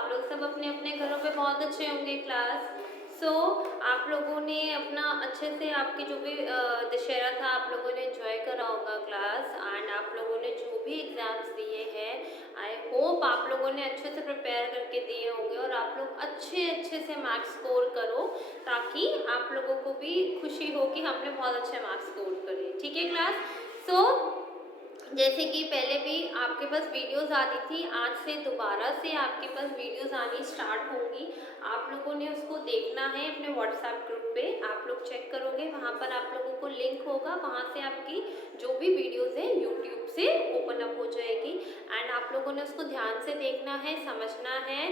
आप लोग सब अपने अपने घरों पे बहुत अच्छे होंगे क्लास। आप लोगों ने अपना अच्छे से आपकी जो भी दशहरा था आप लोगों ने एंजॉय करा होगा क्लास। एंड आप लोगों ने जो भी एग्ज़ाम्स दिए हैं आई होप आप लोगों ने अच्छे से प्रिपेयर करके दिए होंगे और आप लोग अच्छे अच्छे से मार्क्स स्कोर करो, ताकि आप लोगों को भी खुशी हो कि हमने बहुत अच्छे मार्क्स स्कोर करे। ठीक है क्लास। जैसे कि पहले भी आपके पास वीडियोस आती थी, आज से दोबारा से आपके पास वीडियोस आनी स्टार्ट होंगी। आप लोगों ने उसको देखना है अपने व्हाट्सएप ग्रुप पे, आप लोग चेक करोगे, वहाँ पर आप लोगों को लिंक होगा, वहाँ से आपकी जो भी वीडियोस है यूट्यूब से ओपन अप हो जाएगी। एंड आप लोगों ने उसको ध्यान से देखना है, समझना है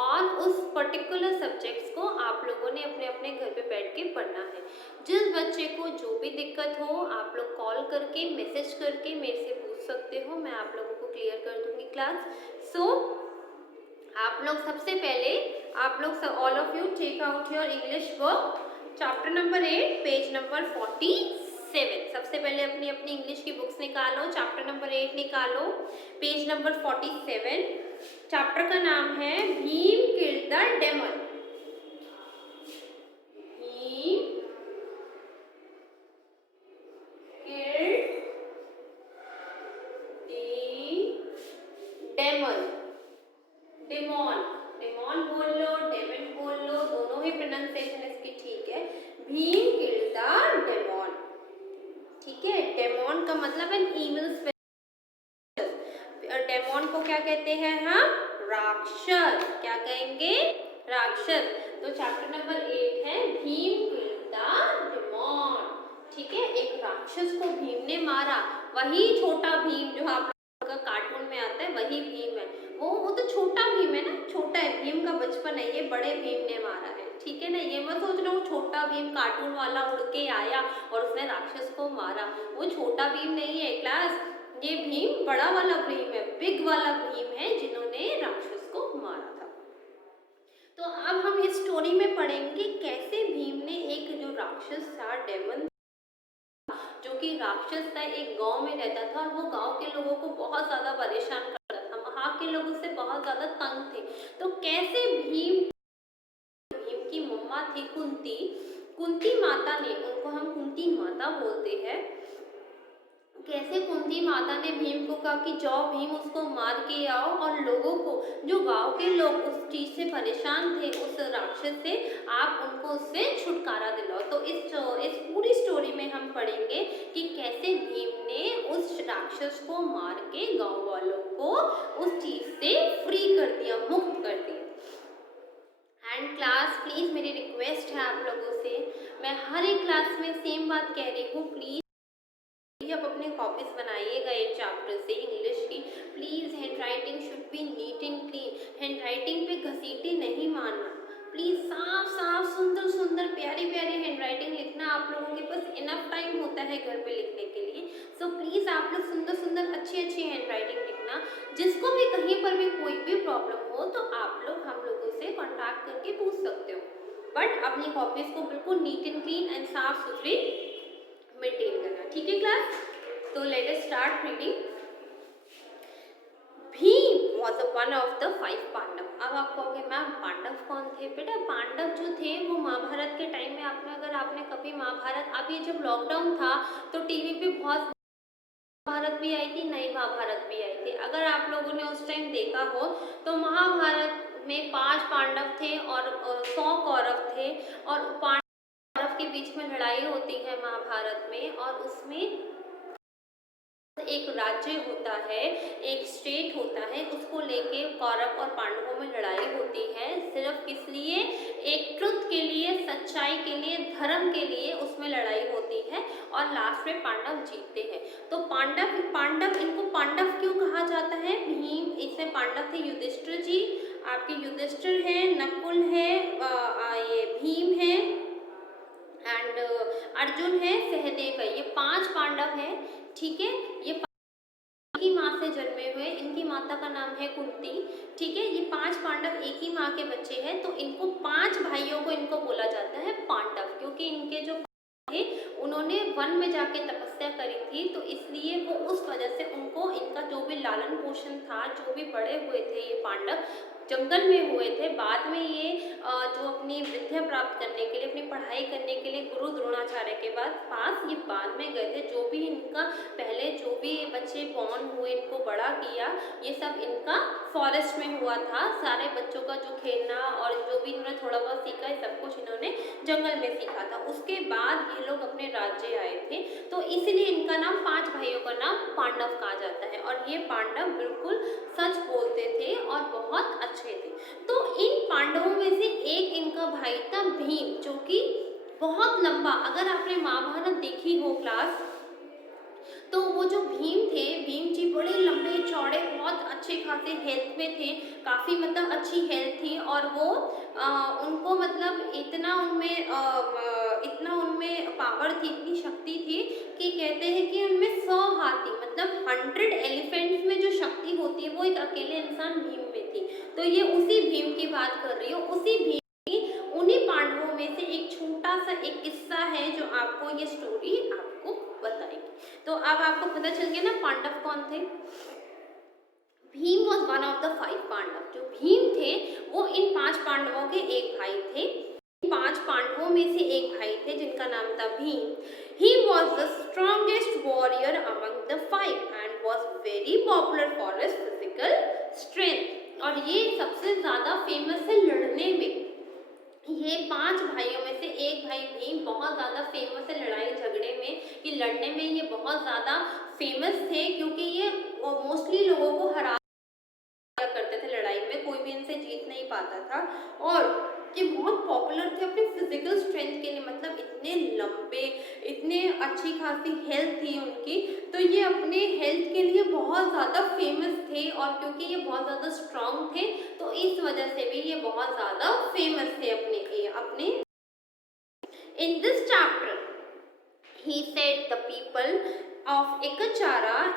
और उस पर्टिकुलर सब्जेक्ट्स को आप लोगों ने अपने अपने घर पे बैठ के पढ़ना है। जिस बच्चे को जो भी दिक्कत हो आप लोग कॉल करके मैसेज करके मेरे से पूछ सकते हो, मैं आप लोगों को क्लियर कर दूंगी क्लास। आप लोग सबसे पहले आप लोग all of you take out your English book, chapter number 8 page number 47। सबसे पहले अपनी अपनी इंग्लिश की बुक्स निकालो, चैप्टर नंबर 8 निकालो, पेज नंबर 47। चैप्टर का नाम है Bhim killed the demon. Bhim killed demon. Demon demon बोल लो, डेमन बोल लो, दोनों ही प्रोनाउंसिएशन इसकी ठीक है। Bhim killed the daemon. ठीक है, डेमन का मतलब है इविल स्पिरिट। डेमन को क्या कहते हैं हम? राक्षस। क्या कहेंगे? राक्षस। तो चैप्टर नंबर 8 है भीम किल्ड द डेमन। ठीक है, एक राक्षस को भीम ने मारा, वही छोटा भीम जो आप लोगों का कार्टून में आता है वही भीम है। वो तो छोटा भीम है ना, छोटा है, भीम का बचपन है, ये बड़े भीम ने मारा है। ठीक है ना, ये मत सोच रहा हूँ छोटा भीम कार्टून वाला उड़ के आया और उसने राक्षस को मारा, वो छोटा भीम नहीं है क्लास, ये भीम बड़ा वाला भीम है, बिग वाला भीम है जिन्होंने राक्षस को मारा था। तो अब हम इस स्टोरी में पढ़ेंगे कैसे भीम ने एक जो राक्षस था, डेमन जो कि राक्षस था, एक गांव में रहता था और वो गांव के लोगों को बहुत ज्यादा परेशान करता था, वहां के लोग उससे बहुत ज्यादा तंग थे। तो कैसे भीम की मम्मा थी कुंती, कुंती माता ने, उनको हम कुंती माता बोलते हैं, कैसे कुंती माता ने भीम को कहा कि जाओ भीम उसको मार के आओ और लोगों को, जो गांव के लोग उस चीज से परेशान थे उस राक्षस से, आप उनको उससे छुटकारा दिलाओ। तो इस पूरी स्टोरी में हम पढ़ेंगे कि कैसे भीम ने उस राक्षस को मार के गांव वालों को उस चीज से फ्री कर दिया, मुक्त कर दिया। एंड क्लास प्लीज मेरी रिक्वेस्ट है आप लोगों से, मैं हर एक क्लास में सेम बात कह रही हूँ, प्लीज आप अपने कॉपीज बनाइएगा एक चैप्टर से इंग्लिश की। Please hand writing should be neat and clean, hand writing पे घसीटे नहीं मारना, प्लीज साफ साफ सुंदर सुंदर प्यारी प्यारी हैंड राइटिंग लिखना। आप लोगों के पास इनफ टाइम होता है घर पे लिखने के लिए, सो प्लीज आप लोग सुंदर सुंदर अच्छी अच्छी हैंड राइटिंग लिखना। जिसको भी कहीं पर भी कोई भी प्रॉब्लम हो तो आप लोग हम लोगों से कॉन्टैक्ट करके पूछ सकते हो, बट अपनी कॉपीज को बिल्कुल नीट एंड क्लीन एंड साफ सुथरी मेंटेन करना। ठीक है क्लास, तो let us start reading. Bhim was one of the 5 Pandav. अब आप कहोगे मैम पांडव कौन थे? बेटा पांडव जो थे वो महाभारत के टाइम में, अगर आपने कभी महाभारत, अभी जब लॉकडाउन था तो टीवी पे बहुत महाभारत भी आई थी, नई महाभारत भी आई थी, अगर आप लोगों ने उस टाइम देखा हो तो महाभारत में 5 पांडव थे और 100 कौरव थे, और कौरव के बीच में लड़ाई होती है महाभारत में, और उसमें एक राज्य होता है, एक स्टेट होता है, उसको लेके कौरव और पांडवों में लड़ाई होती है, सिर्फ किस लिए? एक ट्रुथ के लिए, सच्चाई के लिए, धर्म के लिए उसमें लड़ाई होती है और लास्ट में पांडव जीतते हैं। तो पांडव इनको पांडव क्यों कहा जाता है? भीम, इसमें पांडव थे युधिष्ठिर जी, आपके युधिष्ठिर है, नकुल है, ये भीम है एंड अर्जुन है, सहदेव है, ये 5 पांडव हैं। ठीक है, ये की माँ से जन्मे हुए, इनकी माता का नाम है कुंती। ठीक है, ये 5 पांडव एक ही माँ के बच्चे हैं, तो इनको 5 भाइयों को इनको बोला जाता है पांडव, क्योंकि इनके जो थे उन्होंने वन में जाके तपस्या करी थी, तो इसलिए वो उस वजह से उनको, इनका जो भी लालन पोषण था, जो भी बड़े हुए थे ये पांडव, जंगल में हुए थे। बाद में ये जो अपनी विद्या प्राप्त करने के लिए, अपनी पढ़ाई करने के लिए गुरु द्रोणाचार्य के पास ये बाद में गए थे। जो भी इनका पहले जो भी बच्चे बॉर्न हुए, इनको बड़ा किया, ये सब इनका फॉरेस्ट में हुआ था। सारे बच्चों का जो खेलना और जो भी इन्होंने थोड़ा बहुत सीखा है, सब कुछ इन्होंने जंगल में सीखा था। उसके बाद ये लोग अपने राज्य आए थे, तो इसलिए इनका नाम, 5 भाइयों का नाम पांडव कहा जाता है। और ये पांडव बिल्कुल सच बोलते थे और बहुत अच्छे थे। तो इन पांडवों में से एक इनका भाई था भीम, जो कि बहुत लंबा, अगर आपने महाभारत देखी हो क्लास, तो वो जो भीम थे, भीम जी बड़े लंबे चौड़े, बहुत अच्छे खासे हेल्थ में थे, काफ़ी मतलब अच्छी हेल्थ थी। और वो उनको मतलब इतना उनमें पावर थी, इतनी शक्ति थी कि कहते हैं कि उनमें 100 हाथी, मतलब 100 एलिफेंट्स में जो शक्ति होती है वो एक अकेले इंसान भीम में थी। तो ये उसी भीम की बात कर रही हूँ, उसी भीम की, उन्हीं पांडवों में से एक छोटा सा एक किस्सा है जो आपको ये स्टोरी आपको बताएगी। तो अब आपको पता चल गया ना पांडव कौन थे। Bhim was one of the 5 Pandav. जो भीम थे वो इन 5 पांडवों के एक भाई थे। 5 पांडवों में से एक भाई थे जिनका नाम था Bhim. He was the strongest warrior among the 5 and was very popular for his physical strength। और ये सबसे ज्यादा फेमस है लड़ने में। ये 5 भाइयों में से एक भाई भीम बहुत ज़्यादा फेमस है लड़ाई झगड़े में, कि लड़ने में ये बहुत ज़्यादा फेमस थे, क्योंकि ये मोस्टली लोगों को हरा करते थे लड़ाई में, कोई भी इनसे जीत नहीं पाता था। और ये बहुत पॉपुलर थे अपने फिजिकल स्ट्रेंथ के लिए, मतलब इतने लंबे, इतने अच्छी खासी हेल्थ थी उनकी, तो ये अपने हेल्थ के लिए बहुत ज़्यादा फेमस थे। और क्योंकि ये बहुत ज़्यादा स्ट्रांग थे, तो इस वजह से भी ये बहुत ज़्यादा फेमस थे अपने In this chapter, he said the people of Ekchakra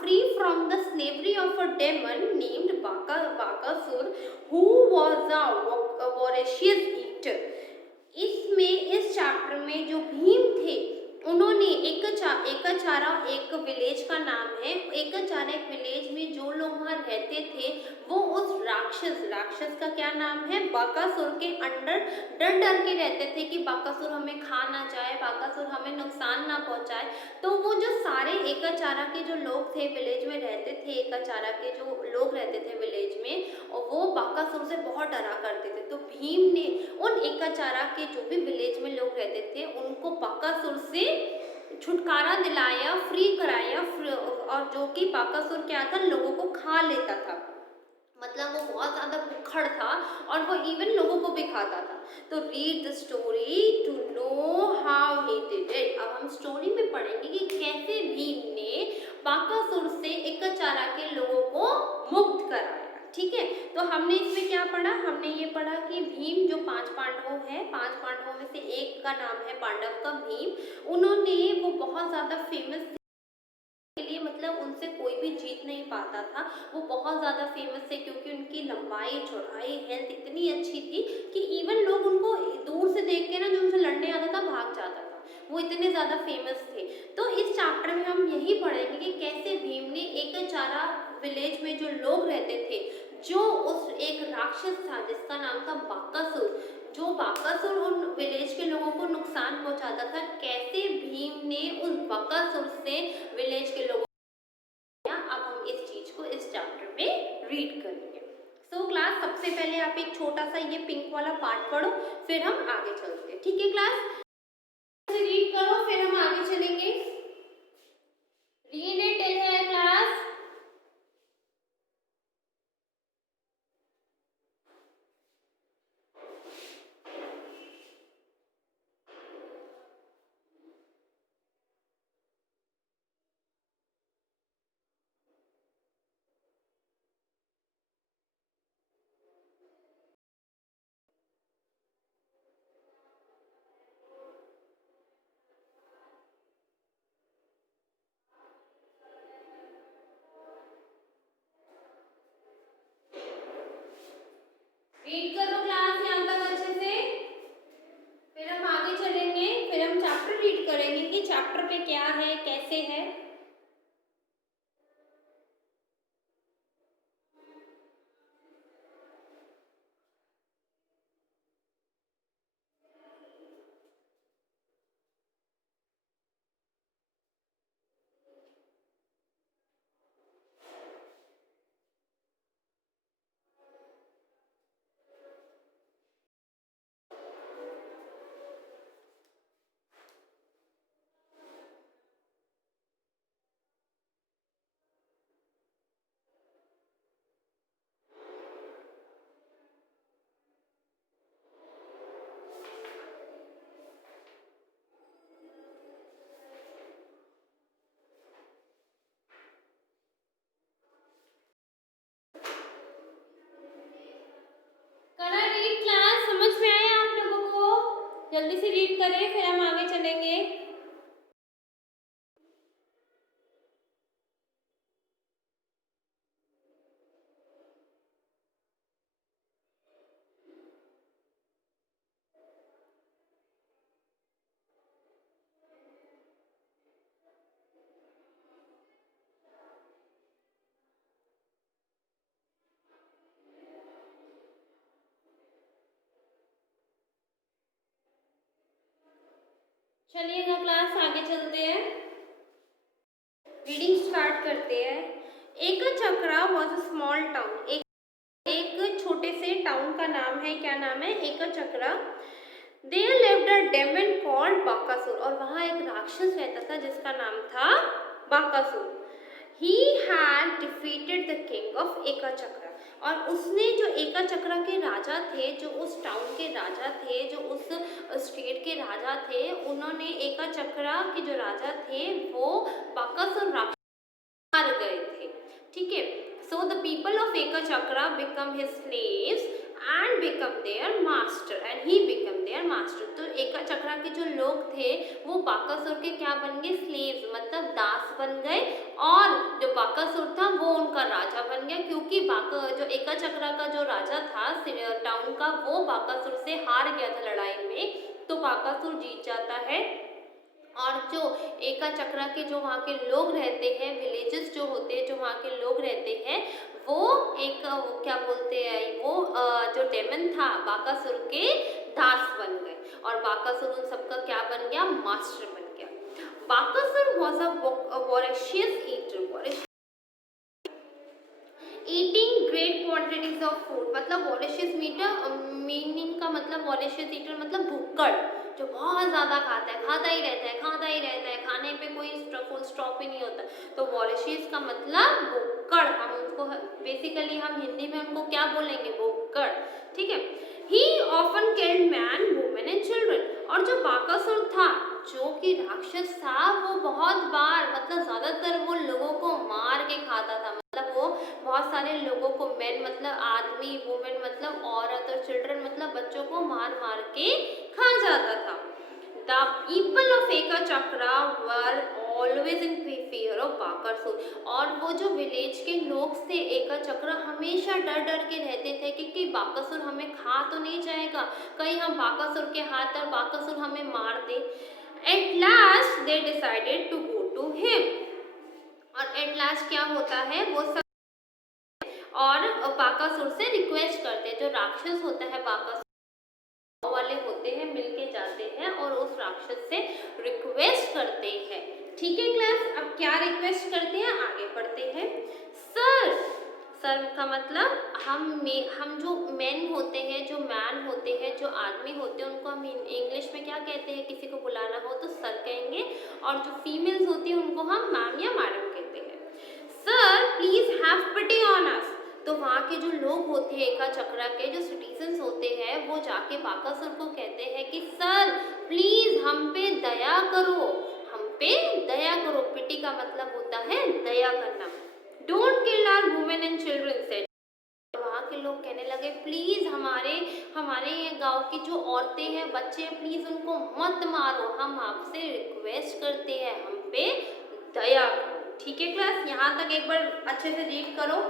free from the slavery of a demon named Bakasur, who was a voracious eater। इस चैप्टर में जो भीम थे, उन्होंने एकचारा एक विलेज का नाम है। एकचारा एक विलेज में जो लोग वहाँ रहते थे, वो उस राक्षस का क्या नाम है, बाकासुर के अंडर डर के रहते थे कि बाकासुर हमें खा ना जाए, बाकासुर हमें नुकसान ना पहुँचाए। तो वो जो सारे एकचारा के जो लोग थे, विलेज में रहते थे, एकचारा के जो लोग रहते थे विलेज में, और वो बाकासुर से बहुत डरा करते थे। तो भीम ने उन एकचारा के जो भी विलेज में लोग रहते थे, उनको बाकासुर से छुटकारा दिलाया, फ्री कराया। और जो कि बाकासुर क्या था, लोगों को खा लेता था, मतलब वो बहुत ज़्यादा भुक्खड़ था और वो इवन लोगों को भी खाता था। तो read the story to know how he did it. अब हम स्टोरी में पढ़ेंगे कि कैसे भीम ने बाकासुर से एकचारा के लोगों को मुक्त कराया। ठीक है, तो हमने इसमें क्या पढ़ा, हमने ये पढ़ा कि भीम जो 5 पांडवों हैं, 5 पांडवों में से एक का नाम है पांडव का भीम। उन्होंने, वो बहुत ज़्यादा फेमस के लिए, मतलब उनसे कोई भी जीत नहीं पाता था। वो बहुत ज़्यादा फेमस थे क्योंकि उनकी लंबाई, चौड़ाई, हेल्थ इतनी अच्छी थी कि इवन लोग उनको दूर से देख के ना, जो उनसे लड़ने आता था भाग जाता था, वो इतने ज़्यादा फेमस थे। तो इस चैप्टर में हम यही पढ़ेंगे कि कैसे भीम ने एकचारा विलेज में जो लोग रहते थे, जो उस एक राक्षस था जिसका नाम था बाकासुर, जो बाकासुर उन विलेज के लोगों को नुकसान पहुंचाता था, कैसे भीम ने उस बाकासुर से विलेज के लोगों को। अब हम इस चीज को इस चैप्टर में रीड करेंगे। सो क्लास, सबसे पहले आप एक छोटा सा ये पिंक वाला पार्ट पढ़ो, फिर हम आगे चलते हैं। ठीक है क्लास, रीड करो फिर हम आगे चलेंगे। Read it till here class. Read करो क्लास यहाँ तक अच्छे से, फिर हम आगे चलेंगे, फिर हम चैप्टर रीड करेंगे कि चैप्टर पे क्या है, कैसे है। जल्दी से रीड करें फिर हम आगे चलेंगे। चलिएगा क्लास आगे चलते हैं, रीडिंग स्टार्ट करते हैं। Ekachakra was a small town, एक छोटे से टाउन का नाम है, क्या नाम है? Ekachakra. There lived a demon called Bakasur, और वहाँ एक राक्षस रहता था जिसका नाम था Bakasur. He had defeated the king of Ekachakra, और उसने जो एकचक्रा के राजा थे, जो उस टाउन के राजा थे, जो उस स्टेट के राजा थे, उन्होंने एकचक्रा के जो राजा थे वो बाकासुर राक्षस मार गए थे। ठीक है, so the people of Ekachakra become his slaves and become their master, and he become their master. तो एकचक्रा के जो लोग थे वो बाकासुर के क्या बन गए? स्लेव्स, मतलब दास बन गए, और जो बाकासुर था वो उनका राजा बन गया, क्योंकि जो एकचक्रा का जो राजा था टाउन का, वो बाकासुर से हार गया था लड़ाई में, तो बाकासुर जीत जाता है। और जो एकचक्रा के जो वहाँ के लोग रहते हैं, विलेजेस जो होते हैं, जो वहाँ के लोग रहते हैं, वो एक क्या बोलते हैं, वो जो डेमन था बाकासुर के दास बन गए, और बाकासुर उन सबका क्या बन गया? मास्टर बन गया। Bakasur was a voracious eater, eating great quantities of food, मतलब वॉरेशियस मीनिंग का मतलब वॉरेशियस ईटर मतलब भुक्कड़, जो बहुत ज़्यादा खाता है, खाता ही रहता है, खाता ही रहता है, खाने पे कोई फुल स्टॉप ही नहीं होता। तो वॉरेशियस का मतलब भुक्कड़, हम उनको बेसिकली हम हिंदी में उनको क्या बोलेंगे? भुक्कड़। ठीक है। ही often killed man women and children, और जो बाकासुर था, जो कि राक्षस था, वो बहुत बार मतलब ज़्यादातर वो लोगों को मार के खाता था, मतलब वो बहुत सारे लोगों को, मैन मतलब आदमी, वुमेन मतलब औरत, और चिल्ड्रन मतलब बच्चों को मार मार के खा जाता था। The people of Ekachakra were always in fear of Bakasur, और वो जो विलेज के लोग थे एकचक्रा, हमेशा डर डर के रहते थे कि बाकासुर हमें खा तो नहीं जाएगा, कहीं हम बाकासुर के हाथ और बाकासुर हमें मार दे। At last they decided to go to him, और एट लास्ट क्या होता है, वो सब और बाकासुर से रिक्वेस्ट करते हैं, जो राक्षस होता है बाकासुर वाले होते हैं, मिलके जाते हैं और उस राक्षस से रिक्वेस्ट करते हैं। ठीक है क्लास, अब क्या रिक्वेस्ट करते हैं आगे पढ़ते हैं। सर, सर का मतलब हम जो मैन होते हैं, जो मैन होते हैं, जो आदमी होते हैं, उनको हम इंग्लिश में क्या कहते हैं? किसी को बुलाना हो तो सर कहेंगे, और जो फीमेल्स होती है उनको हम मैम या मैडम कहते हैं। Sir please have pity on us, तो वहाँ के जो लोग होते हैं एकचक्रा के जो सिटीजन्स होते हैं, वो जाके बाकासुर को कहते हैं कि सर प्लीज हम पे दया करो, हम पे दया करो। पिटी का मतलब होता है दया करना। Don't kill our women and children said, वहाँ के लोग कहने लगे प्लीज हमारे गांव की जो औरतें हैं, बच्चे हैं, प्लीज उनको मत मारो, हम आपसे रिक्वेस्ट करते हैं, हम पे दया करो। ठीक है क्लास, यहाँ तक एक बार अच्छे से रीड करो,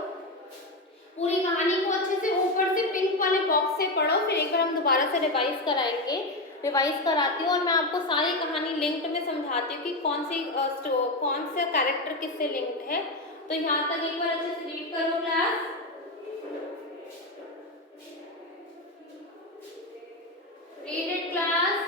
पूरी कहानी को अच्छे से ऊपर से पिंक वाले बॉक्स से पढ़ो, फिर एक बार हम दोबारा से रिवाइज कराएंगे, रिवाइज कराती हूँ, और मैं आपको सारी कहानी लिंक्ड में समझाती हूँ कि कौन सा कैरेक्टर किससे लिंक्ड है। तो यहाँ तक एक बार अच्छे से रीड करो क्लास। Read it class.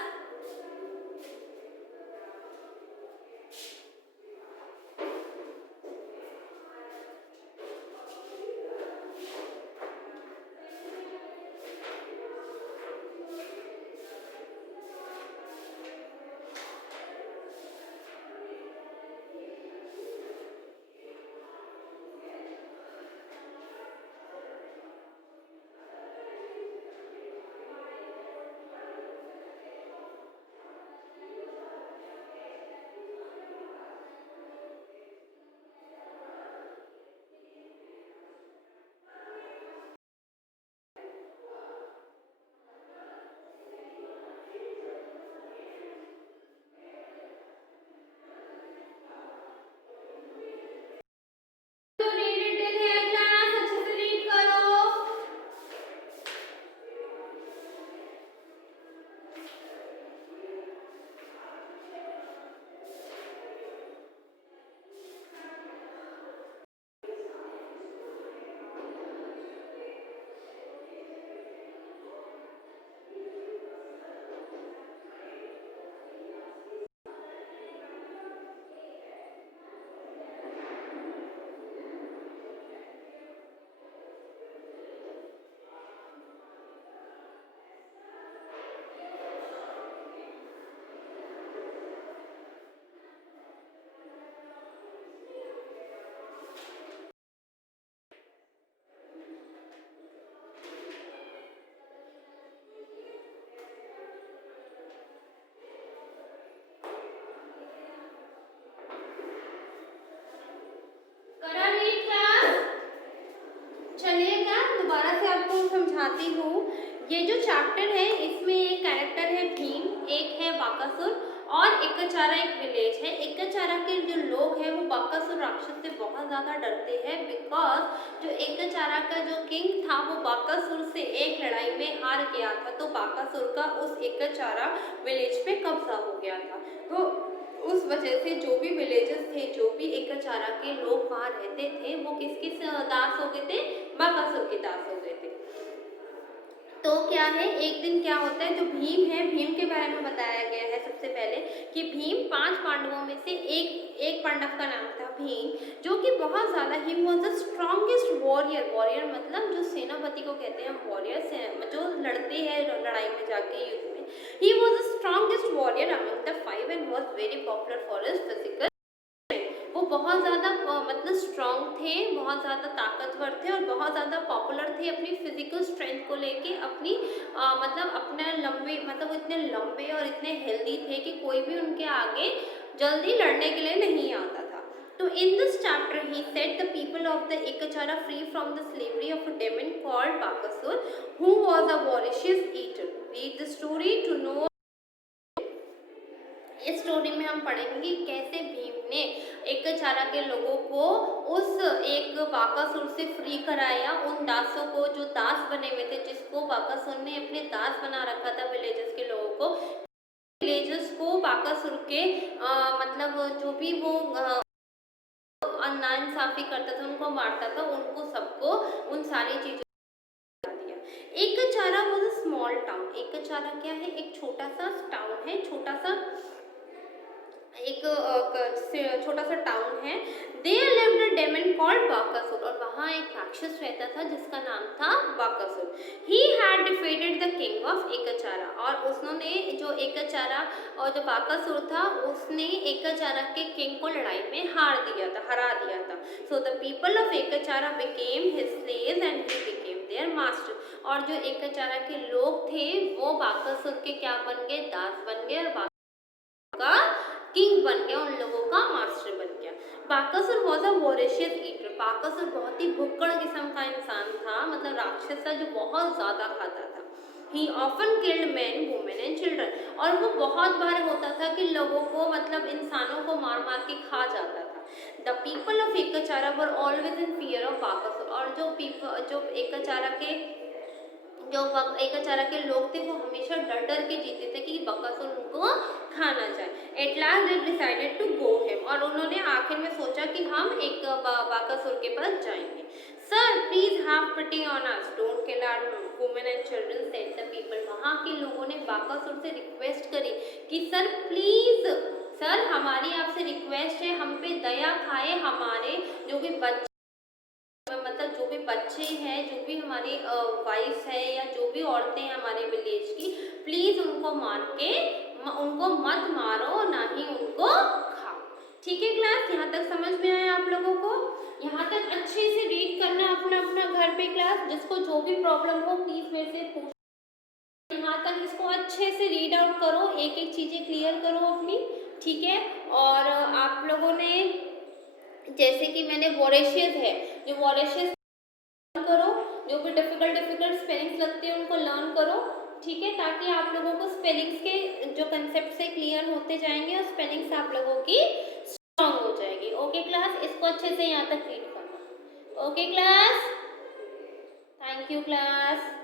दोबारा से आपको समझाती हूँ। ये जो चैप्टर है इसमें एक कैरेक्टर है भीम, एक है बाकासुर और एकचारा एक विलेज है। एकचारा के जो लोग हैं वो बाकासुर राक्षस से बहुत ज़्यादा डरते हैं, बिकॉज जो एकचारा का जो किंग था वो बाकासुर से एक लड़ाई में हार गया था, तो बाकासुर का उस एकचारा विलेज पे कब्जा हो गया था। तो उस वजह से जो भी विलेजेस थे, जो भी एकचारा के लोग वहाँ रहते थे, वो किसके दास हो गए थे? बाकासुर के दास हो गए थे। तो क्या है, एक दिन क्या होता है, जो भीम है, भीम के बारे में बताया गया है सबसे पहले कि भीम 5 पांडवों में से एक पांडव का नाम था भीम, जो कि बहुत ज़्यादा he was the strongest warrior. Warrior मतलब जो सेनापति को कहते हैं वॉरियर, जो लड़ते हैं लड़ाई में जाके युद्ध में। He was the strongest warrior among the 5 and was very popular for his physical. वो बहुत ज़्यादा मतलब स्ट्रॉन्ग थे, बहुत ज़्यादा ताकतवर थे और बहुत ज़्यादा पॉपुलर थे अपनी फिजिकल स्ट्रेंथ को लेके, अपनी मतलब अपने लंबे, मतलब वो इतने लंबे और इतने हेल्दी थे कि कोई भी उनके आगे जल्दी लड़ने के लिए नहीं आता था। तो in this chapter he set the people of the Ekachara free from the slavery of a demon called Bakasur who was a voracious eater. Read the story to know. इस स्टोरी में हम पढ़ेंगे कि कैसे भीम ने एकचारा के लोगों को उस एक बाकासुर से फ्री कराया, उन दासों को जो दास बने हुए थे, जिसको बाकासुर ने अपने दास बना रखा था विलेजेस के लोगों को। विलेजेस को बाकासुर के मतलब जो भी वो नाइंसाफी करता था, उनको मारता था, उनको सबको उन सारी चीजों दिया। एकचारा वाज अ स्मॉल टाउन। एकचारा क्या है? एक छोटा सा टाउन है, छोटा सा एक छोटा सा टाउन है। There lived a demon called Bakasur, और वहाँ एक राक्षस रहता था जिसका नाम था Bakasur. He had defeated the king of Ekachara, और उसने जो एकचारा और जो बाकासुर था उसने एकचारा के किंग को लड़ाई में हरा दिया था। So the people of Ekachara became his slaves and he became their master, और जो एकचारा के लोग थे वो बाकासुर के क्या बन गए? दास बन गए, और का किंग बन गया, उन लोगों का मास्टर बन गया। Bakasur was a voracious eater. Bakasur बहुत ही भुक्कड़ किस्म का इंसान था, मतलब राक्षस था जो बहुत ज्यादा खाता था। ही often killed man women and children, और वो बहुत बार होता था कि लोगों को, मतलब इंसानों को मार मार के खा जाता था। The people of Ekachara were always in fear of Bakasur, और जो एकचारा के एकचारा के लोग थे वो हमेशा डर डर के जीते थे कि बकासुर उनको खाना चाहे। At last they decided to go him, और उन्होंने आखिर में सोचा कि हम एक बाकासुर के पास जाएंगे। Sir please have pity on us, don't kill our women and children, said the people. वहाँ के लोगों ने बाकासुर से रिक्वेस्ट करी कि सर प्लीज, सर हमारी आपसे रिक्वेस्ट है, हम पे दया खाए, हमारे जो भी बच्चे, मतलब जो भी बच्चे हैं, जो भी हमारी वाइफ है या जो भी औरतें हैं हमारे विलेज की, प्लीज उनको मार के उनको मत मारो, ना ही उनको खाओ। ठीक है क्लास, यहाँ तक समझ में आया आप लोगों को? यहाँ तक अच्छे से रीड करना अपना अपना घर पे क्लास, जिसको जो भी प्रॉब्लम हो प्लीज मेरे से पूछ। यहाँ तक इसको अच्छे से रीड आउट करो, एक एक चीजें क्लियर करो अपनी, ठीक है। और आप लोगों ने, जैसे कि मैंने वॉरेशियस है, जो वॉरेशियस करो, जो भी डिफिकल्ट स्पेलिंग्स लगते हैं उनको लर्न करो, ठीक है, ताकि आप लोगों को स्पेलिंग्स के जो कंसेप्ट से क्लियर होते जाएंगे और स्पेलिंग्स आप लोगों की स्ट्रांग हो जाएगी। ओके क्लास, इसको अच्छे से यहाँ तक रीड करना। Okay class, thank you class.